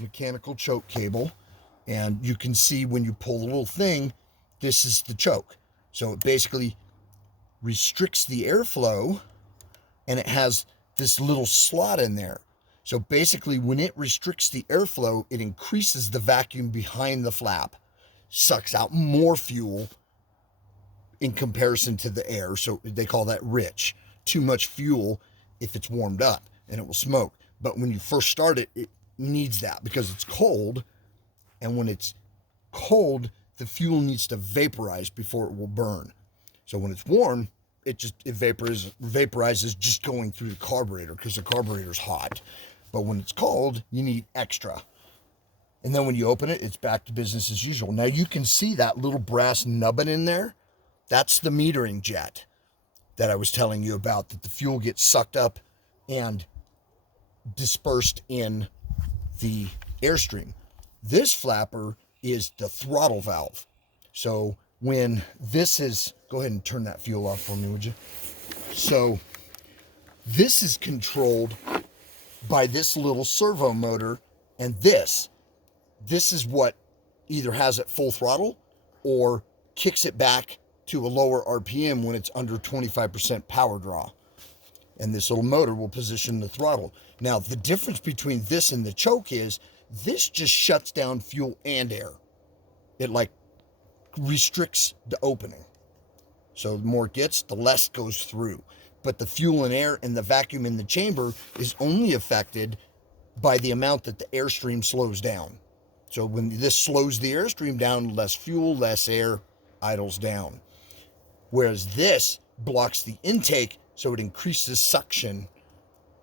mechanical choke cable, and you can see when you pull the little thing, this is the choke. So it basically restricts the airflow, and it has this little slot in there. So basically, when it restricts the airflow, it increases the vacuum behind the flap, sucks out more fuel in comparison to the air. So they call that rich. Too much fuel if it's warmed up, and it will smoke. But when you first start it, it needs that because it's cold. And when it's cold, the fuel needs to vaporize before it will burn. So when it's warm, it vaporizes just going through the carburetor because the carburetor's hot. But when it's cold, you need extra. And then when you open it, it's back to business as usual. Now you can see that little brass nubbin in there. That's the metering jet that I was telling you about, that the fuel gets sucked up and dispersed in the airstream. This flapper is the throttle valve. So when this is, go ahead and turn that fuel off for me, would you? So this is controlled by this little servo motor, and this is what either has it full throttle or kicks it back to a lower RPM when it's under 25% power draw. And this little motor will position the throttle. Now, the difference between this and the choke is this just shuts down fuel and air. It like restricts the opening. So the more it gets, the less goes through. But the fuel and air and the vacuum in the chamber is only affected by the amount that the airstream slows down. So when this slows the airstream down, less fuel, less air, idles down. Whereas this blocks the intake, so it increases suction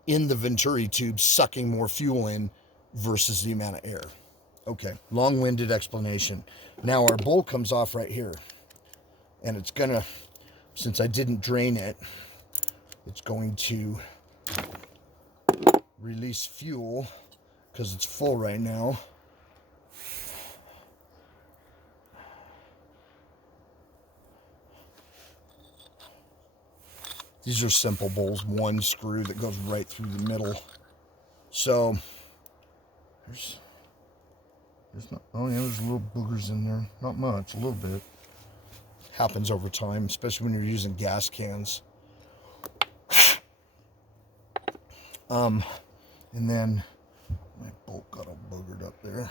in the venturi tube, sucking more fuel in versus the amount of air. Okay, long-winded explanation. Now our bowl comes off right here. And it's gonna, since I didn't drain it, it's going to release fuel because it's full right now. These are simple bowls, one screw that goes right through the middle. So there's not, oh yeah, there's little boogers in there. Not much, a little bit. Happens over time, especially when you're using gas cans. And then my bolt got all boogered up there.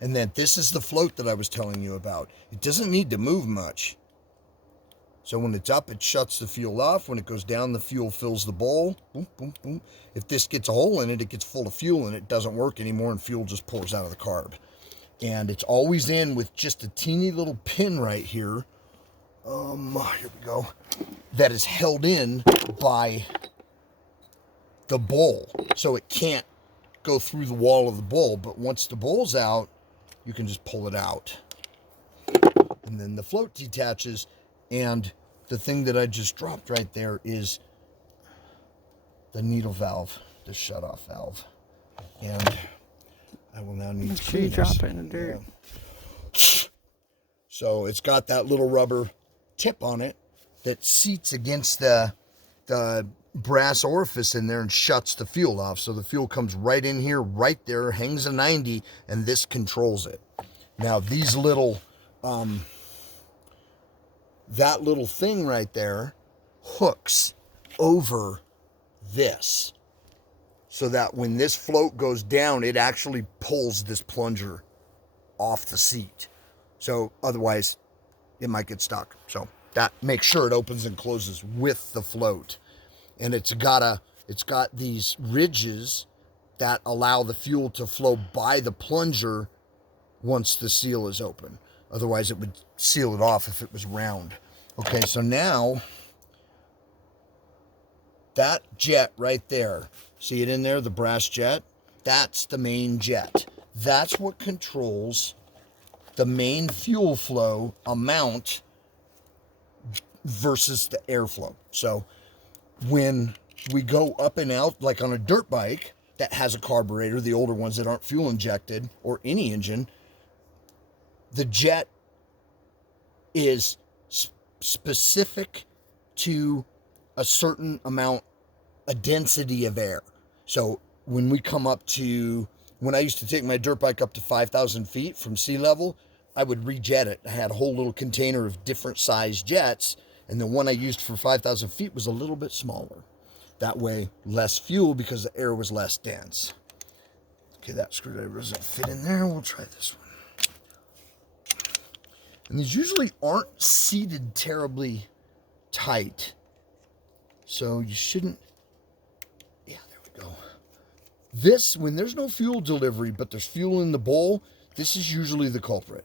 And then this is the float that I was telling you about. It doesn't need to move much. So when it's up, it shuts the fuel off. When it goes down, the fuel fills the bowl. Boom, boom, boom. If this gets a hole in it, it gets full of fuel and it doesn't work anymore and fuel just pours out of the carb. And it's always in with just a teeny little pin right here. Here we go. That is held in by the bowl. So it can't go through the wall of the bowl. But once the bowl's out, you can just pull it out. And then the float detaches. And the thing that I just dropped right there is the needle valve, the shut-off valve. And I will now need to clean this. Drop it in the dirt. Yeah. So it's got that little rubber tip on it that seats against the brass orifice in there and shuts the fuel off. So the fuel comes right in here, right there, hangs a 90, and this controls it. Now these little... that little thing right there hooks over this so that when this float goes down, it actually pulls this plunger off the seat. So otherwise it might get stuck. So that makes sure it opens and closes with the float. And it's got these ridges that allow the fuel to flow by the plunger once the seal is open. Otherwise, it would seal it off if it was round. Okay, so now, that jet right there, see it in there, the brass jet? That's the main jet. That's what controls the main fuel flow amount versus the airflow. So, when we go up and out, like on a dirt bike that has a carburetor, the older ones that aren't fuel injected, or any engine, the jet is specific to a certain amount, a density of air. So when we come up to when I used to take my dirt bike up to 5,000 feet from sea level, I would rejet it. I had a whole little container of different size jets, and the one I used for 5,000 feet was a little bit smaller. That way, less fuel because the air was less dense. Okay, that screwdriver doesn't fit in there. We'll try this one. And these usually aren't seated terribly tight, so you shouldn't. Yeah, there we go. This, when there's no fuel delivery, but there's fuel in the bowl, this is usually the culprit.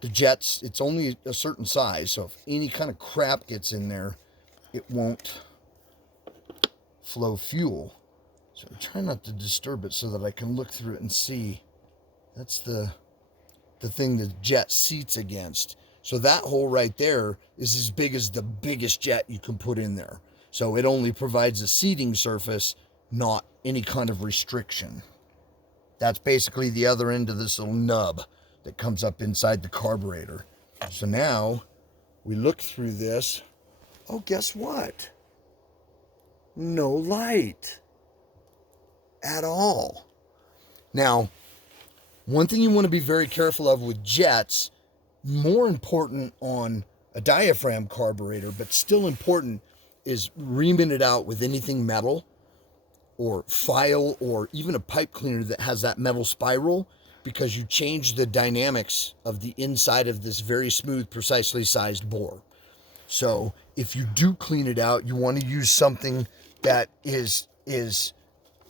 The jets, it's only a certain size, so if any kind of crap gets in there, it won't flow fuel. So I try not to disturb it so that I can look through it and see. That's the thing the jet seats against. So that hole right there is as big as the biggest jet you can put in there. So it only provides a seating surface, not any kind of restriction. That's basically the other end of this little nub that comes up inside the carburetor. So now we look through this. Oh, guess what? No light at all. Now, one thing you want to be very careful of with jets, more important on a diaphragm carburetor, but still important, is reaming it out with anything metal or file or even a pipe cleaner that has that metal spiral, because you change the dynamics of the inside of this very smooth, precisely sized bore. So if you do clean it out, you want to use something that is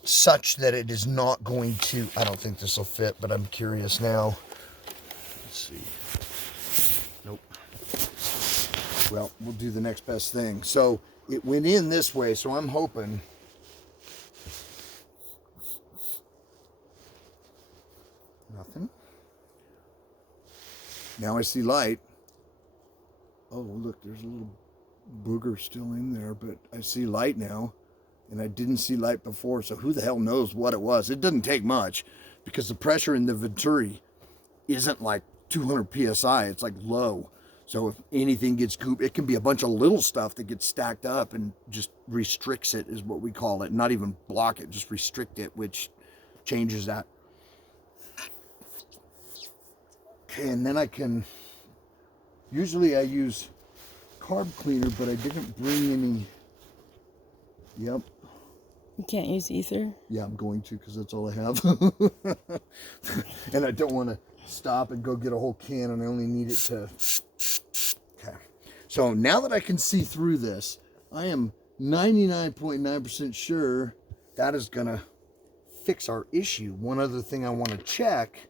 such that it is not going to, I don't think this will fit, but I'm curious now. Let's see. Nope. Well, we'll do the next best thing. So it went in this way, so I'm hoping. Nothing. Now I see light. Oh, look, there's a little booger still in there, but I see light now. And I didn't see light before, so who the hell knows what it was. It doesn't take much, because the pressure in the Venturi isn't like 200 psi. It's like low. So if anything gets goop, it can be a bunch of little stuff that gets stacked up and just restricts it, is what we call it. Not even block it, just restrict it, which changes that. Okay, and then I can, usually I use carb cleaner, but I didn't bring any. Yep. You can't use ether? Yeah, I'm going to, because that's all I have. And I don't want to stop and go get a whole can, and I only need it to. Okay. So now that I can see through this, I am 99.9% sure that is going to fix our issue. One other thing I want to check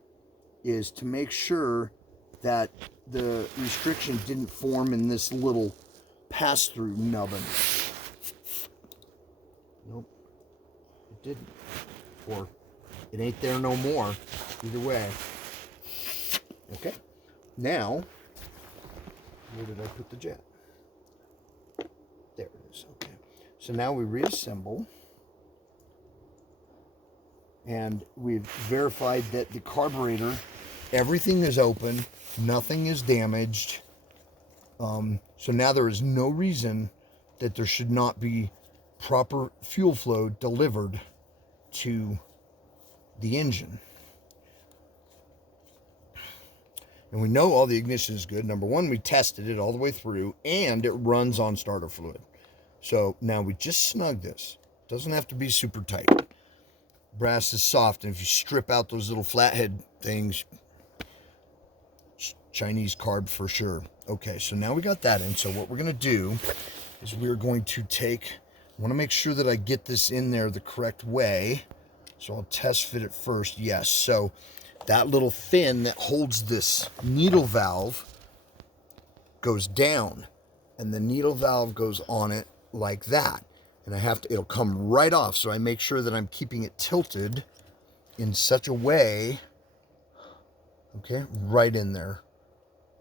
is to make sure that the restriction didn't form in this little pass-through nubbin. Nope, it didn't. Or it ain't there no more. Either way. Okay, now, where did I put the jet? There it is, okay. So now we reassemble. And we've verified that the carburetor, everything is open, nothing is damaged. So now there is no reason that there should not be proper fuel flow delivered to the engine. And we know all the ignition is good. Number one, we tested it all the way through, and it runs on starter fluid. So now we just snug this. Doesn't have to be super tight. Brass is soft, and if you strip out those little flathead things, Chinese carb for sure. Okay, so now we got that in. So what we're going to do is we're going to take, I want to make sure that I get this in there the correct way. So I'll test fit it first. Yes, so that little fin that holds this needle valve goes down, and the needle valve goes on it like that. And I have to, it'll come right off, so I make sure that I'm keeping it tilted in such a way, okay, right in there.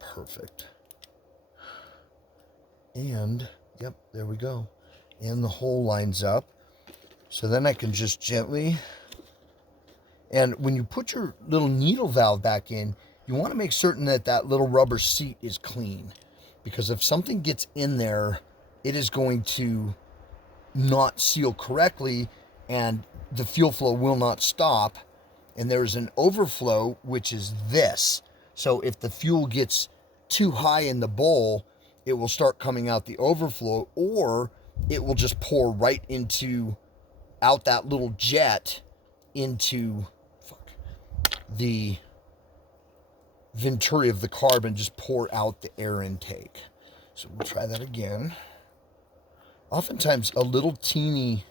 Perfect. And, yep, there we go. And the hole lines up. So then I can just gently, and when you put your little needle valve back in, you want to make certain that that little rubber seat is clean. Because if something gets in there, it is going to not seal correctly, and the fuel flow will not stop, and there's an overflow, which is this. So if the fuel gets too high in the bowl, it will start coming out the overflow, or it will just pour right out that little jet into the venturi of the carb and just pour out the air intake. So we'll try that again. Oftentimes a little teeny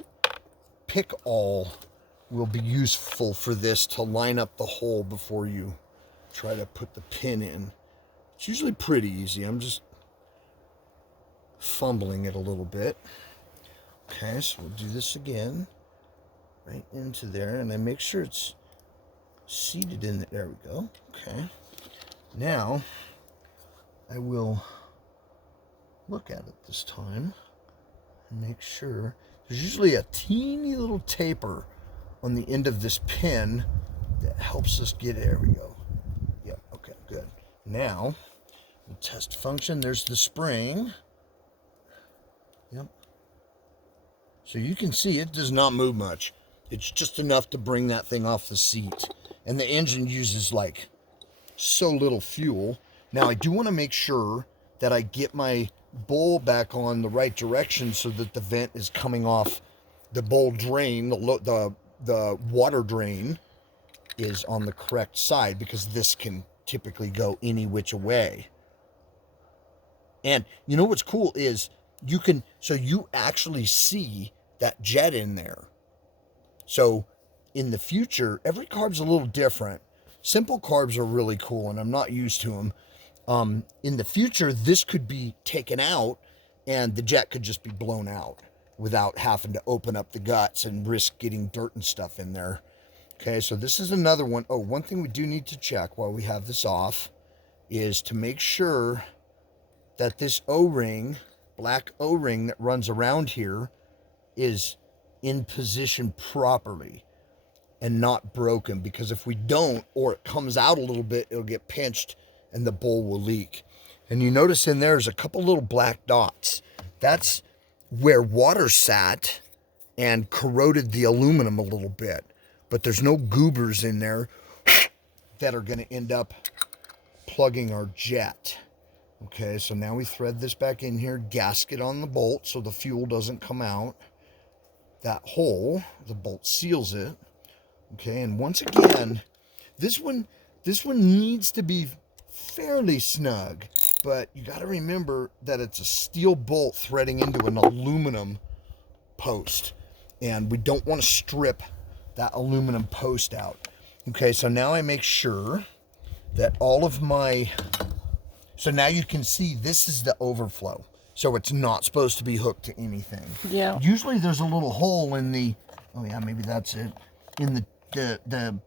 pick-awl will be useful for this to line up the hole before you try to put the pin in. It's usually pretty easy. I'm just fumbling it a little bit. Okay, so we'll do this again. Right into there, and I make sure it's seated in there. We go. Okay. Now, I will look at it this time and make sure. There's usually a teeny little taper on the end of this pin that helps us get, there we go. Yep, okay, good. Now, we'll test function. There's the spring. Yep. So you can see it does not move much. It's just enough to bring that thing off the seat. And the engine uses like so little fuel. Now I do want to make sure that I get my bowl back on the right direction so that the vent is coming off the bowl drain, the water drain is on the correct side, because this can typically go any which way. And you know what's cool is you actually see that jet in there. So in the future, every carb's a little different. Simple carbs are really cool, and I'm not used to them. In the future, this could be taken out, and the jet could just be blown out without having to open up the guts and risk getting dirt and stuff in there. Okay, so this is another one. Oh, one thing we do need to check while we have this off is to make sure that this O-ring, black O-ring that runs around here, is in position properly and not broken, because if we don't, or it comes out a little bit, it'll get pinched and the bowl will leak. And you notice in there's a couple little black dots. That's where water sat and corroded the aluminum a little bit, but there's no goobers in there that are going to end up plugging our jet. Okay, so now we thread this back in here, gasket on the bolt so the fuel doesn't come out. That hole, the bolt seals it. Okay, and once again, this one needs to be fairly snug, but you got to remember that it's a steel bolt threading into an aluminum post, and we don't want to strip that aluminum post out. Okay, so now I make sure that so now you can see this is the overflow. So it's not supposed to be hooked to anything. Yeah. Usually there's a little hole in the, oh yeah, maybe that's it, in the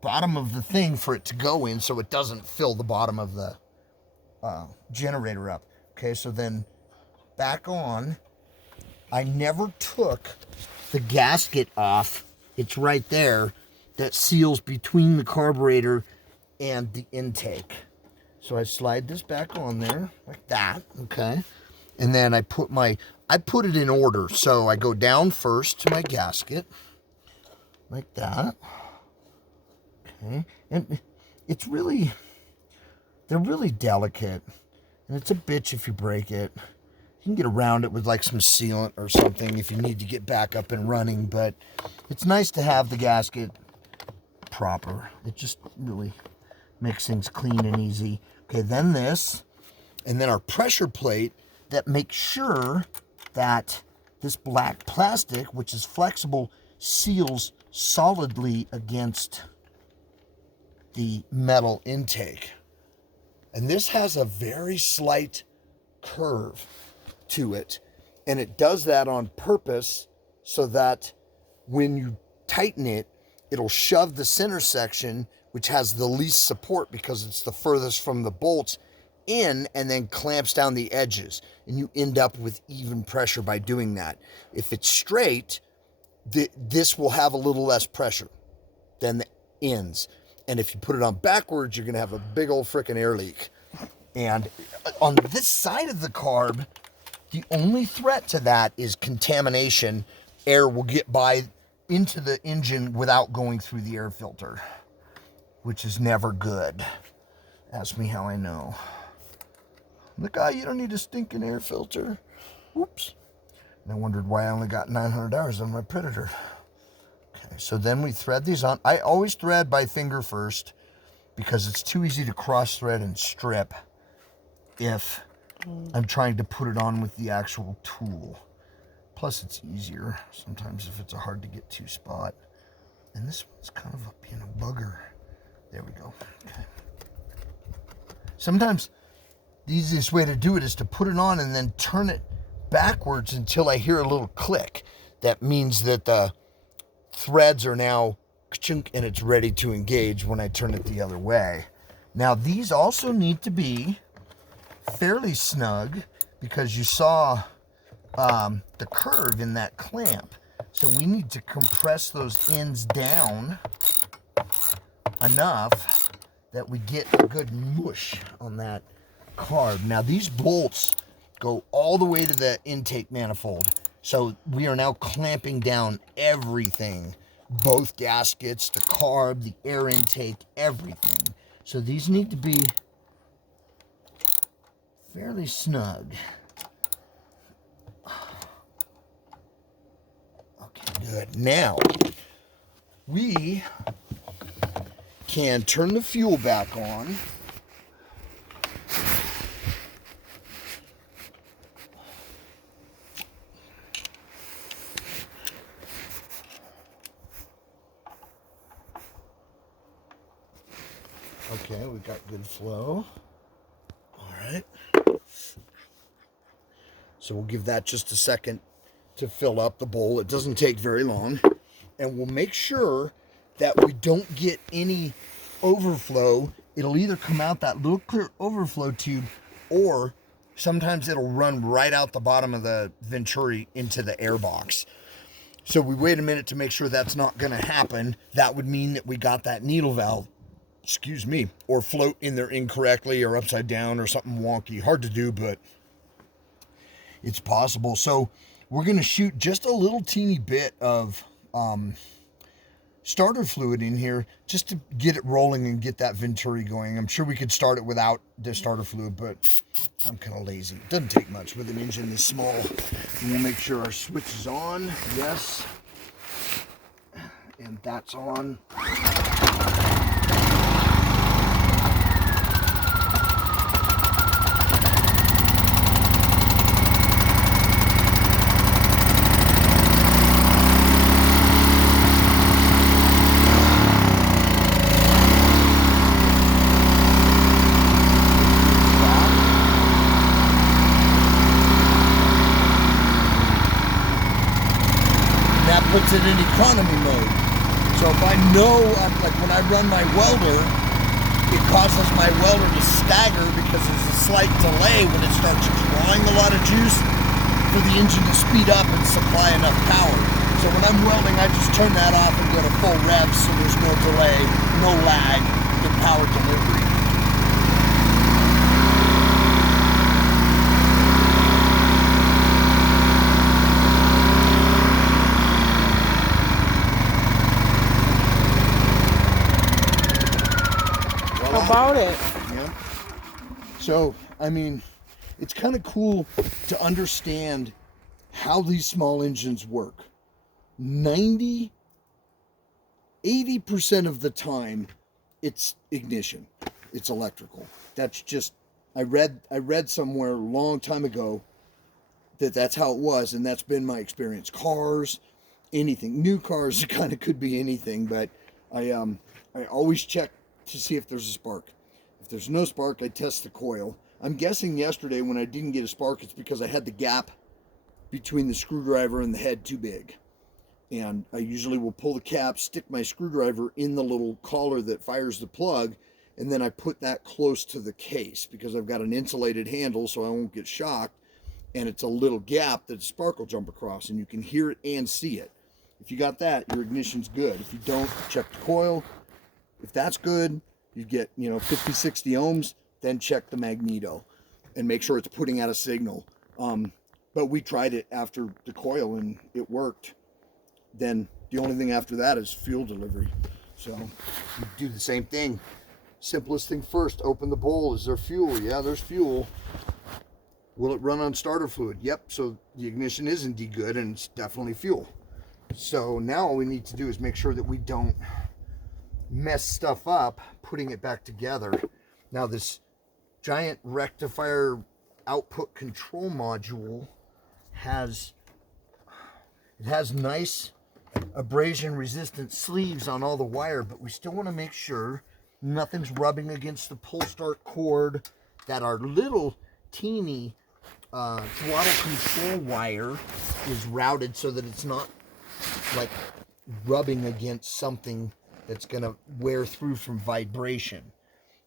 bottom of the thing for it to go in, so it doesn't fill the bottom of the generator up. Okay, so then back on, I never took the gasket off. It's right there that seals between the carburetor and the intake. So I slide this back on there like that, okay? And then I put it in order. So I go down first to my gasket, like that. Okay, and they're really delicate, and it's a bitch if you break it. You can get around it with like some sealant or something if you need to get back up and running, but it's nice to have the gasket proper. It just really makes things clean and easy. Okay, then this, and then our pressure plate that makes sure that this black plastic, which is flexible, seals solidly against the metal intake. And this has a very slight curve to it, and it does that on purpose so that when you tighten it, it'll shove the center section, which has the least support because it's the furthest from the bolts, in, and then clamps down the edges, and you end up with even pressure by doing that. If it's straight, this will have a little less pressure than the ends, and if you put it on backwards, you're gonna have a big old freaking air leak. And on this side of the carb, the only threat to that is contamination. Air will get by into the engine without going through the air filter. which is never good. Ask me how I know. Look, you don't need a stinking air filter. Whoops. And I wondered why I only got $900 on my Predator. Okay, so then we thread these on. I always thread by finger first because it's too easy to cross thread and strip if I'm trying to put it on with the actual tool. Plus it's easier sometimes if it's a hard to get to spot. And this one's kind of being a bugger. There we go. Okay. Sometimes the easiest way to do it is to put it on and then turn it backwards until I hear a little click. That means that the threads are now ka-chunk and it's ready to engage when I turn it the other way. Now these also need to be fairly snug because you saw the curve in that clamp. So we need to compress those ends down enough that we get a good mush on that carb. Now these bolts go all the way to the intake manifold. So we are now clamping down everything. Both gaskets, the carb, the air intake, everything. So these need to be fairly snug. Okay, good. Now, we can turn the fuel back on. Okay, we got good flow. All right. So we'll give that just a second to fill up the bowl. It doesn't take very long. And we'll make sure that we don't get any overflow. It'll either come out that little clear overflow tube, or sometimes it'll run right out the bottom of the Venturi into the air box. So we wait a minute to make sure that's not going to happen. That would mean that we got that needle valve, or float in there incorrectly or upside down or something wonky. Hard to do, but it's possible. So we're going to shoot just a little teeny bit of starter fluid in here just to get it rolling and get that Venturi going. I'm sure we could start it without the starter fluid, but I'm kind of lazy. It doesn't take much with an engine this small. And we'll make sure our switch is on. Yes. And that's on. Puts it in economy mode. So if I know, like when I run my welder, it causes my welder to stagger because there's a slight delay when it starts drawing a lot of juice for the engine to speed up and supply enough power. So when I'm welding, I just turn that off and go to full rev so there's no delay, no lag in power delivery. About it. Yeah. So, I mean, it's kind of cool to understand how these small engines work. 80% of the time, it's ignition. It's electrical. That's just, I read somewhere a long time ago that that's how it was, and that's been my experience. Cars, anything. New cars, it kind of could be anything, but I always check to see if there's a spark. If there's no spark, I test the coil. I'm guessing yesterday when I didn't get a spark, it's because I had the gap between the screwdriver and the head too big. And I usually will pull the cap, stick my screwdriver in the little collar that fires the plug, and then I put that close to the case because I've got an insulated handle so I won't get shocked. And it's a little gap that the spark will jump across, and you can hear it and see it. If you got that, your ignition's good. If you don't, check the coil. If that's good, you get, 50, 60 ohms, then check the magneto and make sure it's putting out a signal. But we tried it after the coil and it worked. Then the only thing after that is fuel delivery. So you do the same thing. Simplest thing first, open the bowl. Is there fuel? Yeah, there's fuel. Will it run on starter fluid? Yep, so the ignition is indeed good and it's definitely fuel. So now all we need to do is make sure that we don't mess stuff up putting it back together. Now this giant rectifier output control module has nice abrasion resistant sleeves on all the wire, but we still want to make sure nothing's rubbing against the pull start cord, that our little teeny throttle control wire is routed so that it's not like rubbing against something that's going to wear through from vibration.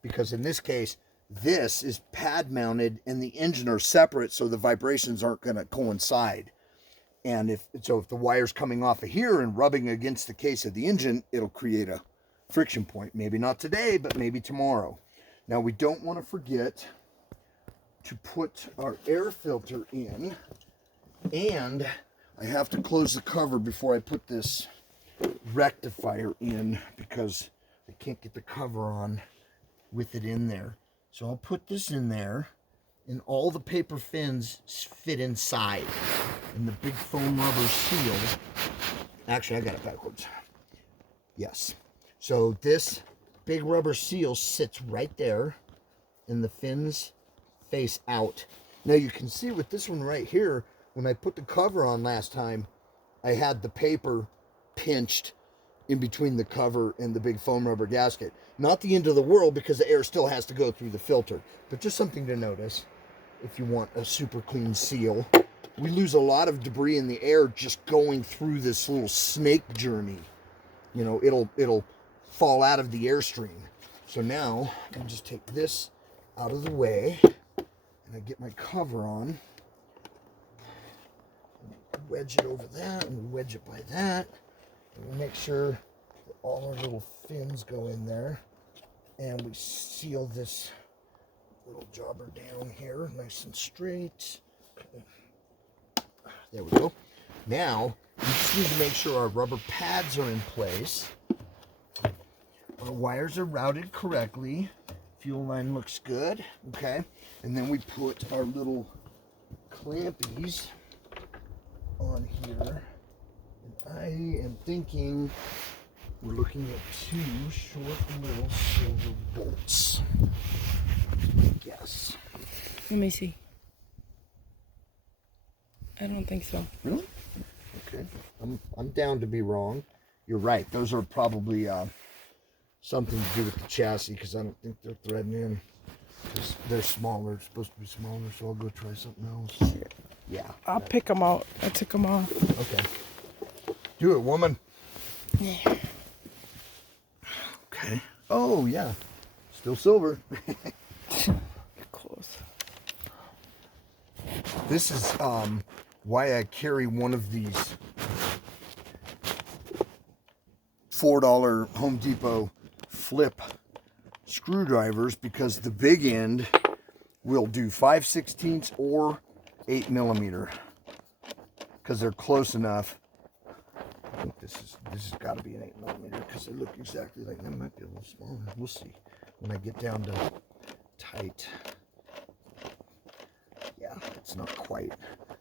Because in this case, this is pad mounted and the engine are separate, so the vibrations aren't going to coincide. And if the wire's coming off of here and rubbing against the case of the engine, it'll create a friction point. Maybe not today, but maybe tomorrow. Now we don't want to forget to put our air filter in, and I have to close the cover before I put this rectifier in because I can't get the cover on with it in there. So I'll put this in there, and all the paper fins fit inside, and the big foam rubber seal, actually I got it backwards, yes, so this big rubber seal sits right there and the fins face out. Now you can see with this one right here, when I put the cover on last time, I had the paper pinched in between the cover and the big foam rubber gasket. Not the end of the world because the air still has to go through the filter, but just something to notice if you want a super clean seal. We lose a lot of debris in the air just going through this little snake journey. You know, it'll fall out of the airstream. So now I just take this out of the way and I get my cover on. Wedge it over that and wedge it by that. And we make sure that all our little fins go in there. And we seal this little jobber down here nice and straight. There we go. Now, we just need to make sure our rubber pads are in place. Our wires are routed correctly. Fuel line looks good. Okay. And then we put our little clampies on here. And I am thinking we're looking at 2 short little silver bolts. Yes. Let me see. I don't think so. Really? Okay. I'm down to be wrong. You're right. Those are probably something to do with the chassis because I don't think they're threading in. Because they're smaller. It's supposed to be smaller, so I'll go try something else. Yeah. I'll pick them out. I took them off. Okay. Do it, woman. Yeah. Okay. Oh, yeah. Still silver. Close. This is why I carry one of these $4 Home Depot flip screwdrivers, because the big end will do 5/16 or 8mm because they're close enough. I think this has got to be an 8mm because they look exactly like them. Might be a little smaller. We'll see when I get down to tight. Yeah, it's not quite.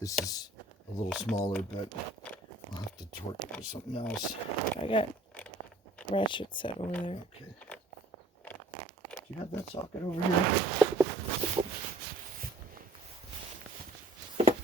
This is a little smaller, but I'll have to torque it with something else. I got ratchet set over there. Okay. Do you have that socket over here?